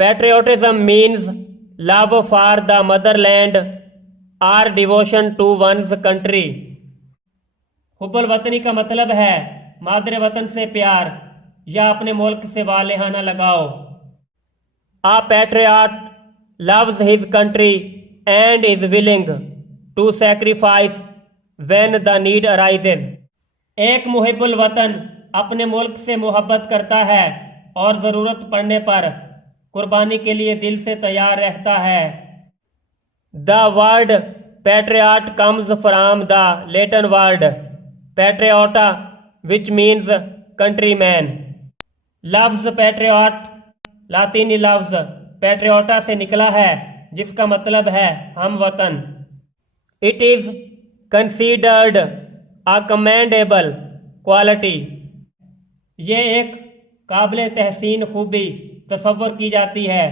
Patriotism means love for the motherland or devotion to one's country. हुब्बुल वतनी का मतलब है मादरे वतन से प्यार या अपने मुल्क से वालेहाना लगाओ. A patriot loves his country and is willing to sacrifice when the need arises. एक मुहिब्बुल वतन अपने मुल्क से मोहब्बत करता है और ज़रूरत पड़ने पर कुर्बानी के लिए दिल से तैयार रहता है. The word patriot comes from the Latin word patriota, which means countryman. लफ्ज़ patriot लातीनी लफ्ज़ patriota से निकला है जिसका मतलब है हम वतन. It is considered a commendable quality. ये एक काबिल तहसीन खूबी तसव्वुर की जाती है.